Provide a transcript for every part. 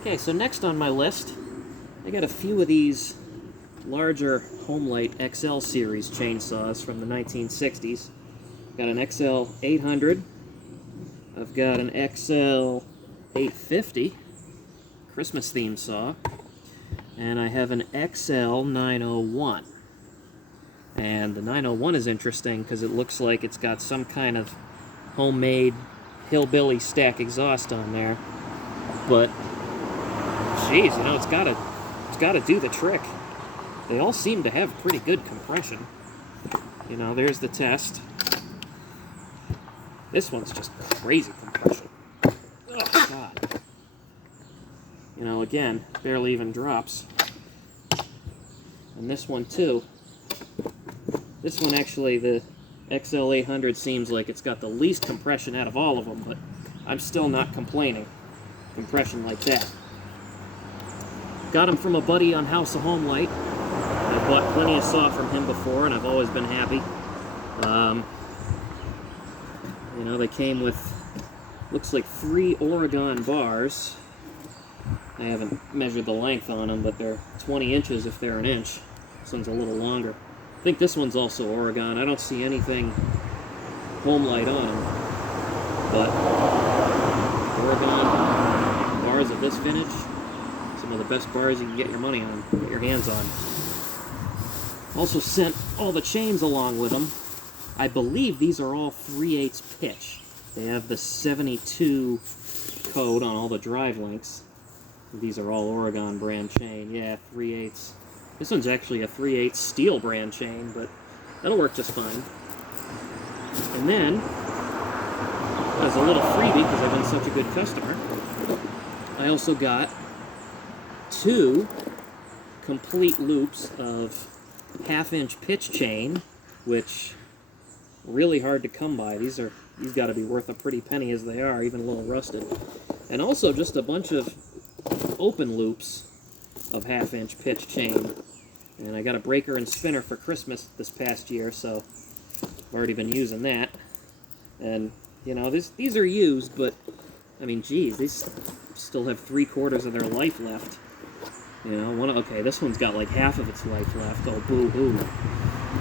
Okay, so next on my list, I got a few of these larger Homelite XL series chainsaws from the 1960s. Got an XL-800. I've got an XL-850 Christmas themed saw, and I have an XL-901. And the 901 is interesting because it looks like it's got some kind of homemade hillbilly stack exhaust on there, but geez, you know, it's gotta do the trick. They all seem to have pretty good compression. You know, there's the test. This one's just crazy compression. Oh, God. You know, again, barely even drops. And this one, too. This one, actually, the XL-800 seems like it's got the least compression out of all of them, but I'm still not complaining. Compression like that. Got them from a buddy on HouseOfHomelite. I've bought plenty of saw from him before, and I've always been happy. You know, they came with, looks like 3 Oregon bars. I haven't measured the length on them, but they're 20 inches if they're an inch. This one's a little longer. I think this one's also Oregon. I don't see anything Homelite on them. But Oregon bars of this vintage, some of the best bars you can get your money on, get your hands on. Also sent all the chains along with them. I believe these are all 3/8 pitch. They have the 72 code on all the drive links. These are all Oregon brand chain. Yeah, 3/8. This one's actually a 3/8 steel brand chain, but that'll work just fine. And then, as a little freebie, because I've been such a good customer, I also got 2 complete loops of 1/2-inch pitch chain, which really hard to come by. These got to be worth a pretty penny as they are, even a little rusted. And also just a bunch of open loops of 1/2-inch pitch chain. And I got a breaker and spinner for Christmas this past year, so I've already been using that. And you know, these are used, but I mean, geez, these still have 3/4 of their life left. You know, okay, this one's got like half of its life left. Oh, boo-hoo.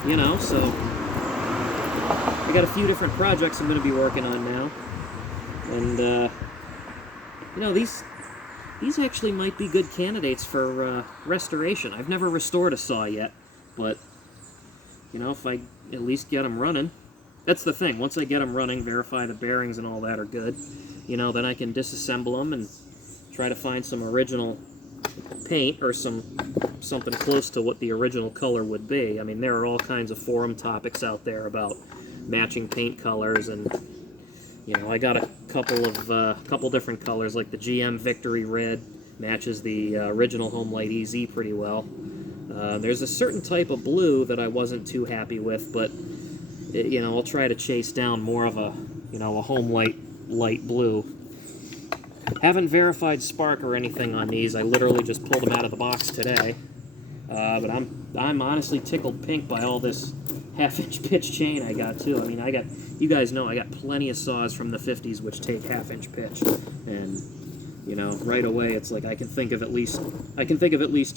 You know, so I got a few different projects I'm going to be working on now. And, you know, these actually might be good candidates for restoration. I've never restored a saw yet, but, you know, if I at least get them running, that's the thing. Once I get them running, verify the bearings and all that are good, you know, then I can disassemble them and try to find some original paint or something close to what the original color would be. I mean, there are all kinds of forum topics out there about matching paint colors, and you know, I got a couple different colors, like the GM Victory Red matches the original Homelite EZ pretty well. There's a certain type of blue that I wasn't too happy with, but you know, I'll try to chase down more of a, you know, a Homelite light blue. Haven't verified spark or anything on these. I literally just pulled them out of the box today. But I'm honestly tickled pink by all this 1/2-inch pitch chain I got too. I mean, you guys know I got plenty of saws from the 50s which take 1/2-inch pitch, and you know, right away it's like I can think of at least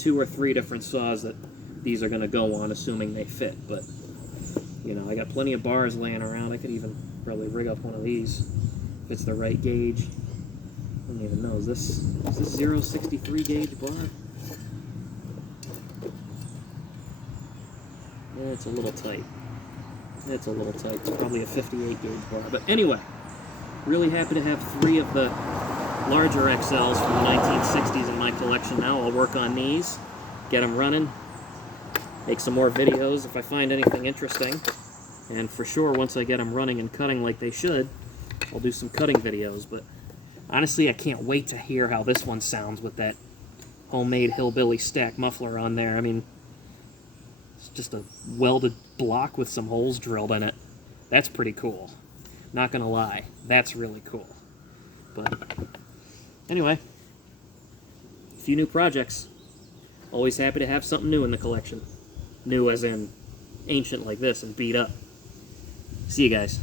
2 or 3 different saws that these are going to go on, assuming they fit. But you know, I got plenty of bars laying around. I could even probably rig up one of these if it's the right gauge. I don't even know. Is this 0.63 gauge bar? It's a little tight. It's a little tight. It's probably a 58 gauge bar. But anyway, really happy to have 3 of the larger XLs from the 1960s in my collection now. I'll work on these, get them running, make some more videos if I find anything interesting. And for sure, once I get them running and cutting like they should, I'll do some cutting videos. But honestly, I can't wait to hear how this one sounds with that homemade hillbilly stack muffler on there. I mean, it's just a welded block with some holes drilled in it. That's pretty cool. Not gonna lie, that's really cool. But anyway, a few new projects. Always happy to have something new in the collection. New as in ancient like this and beat up. See you guys.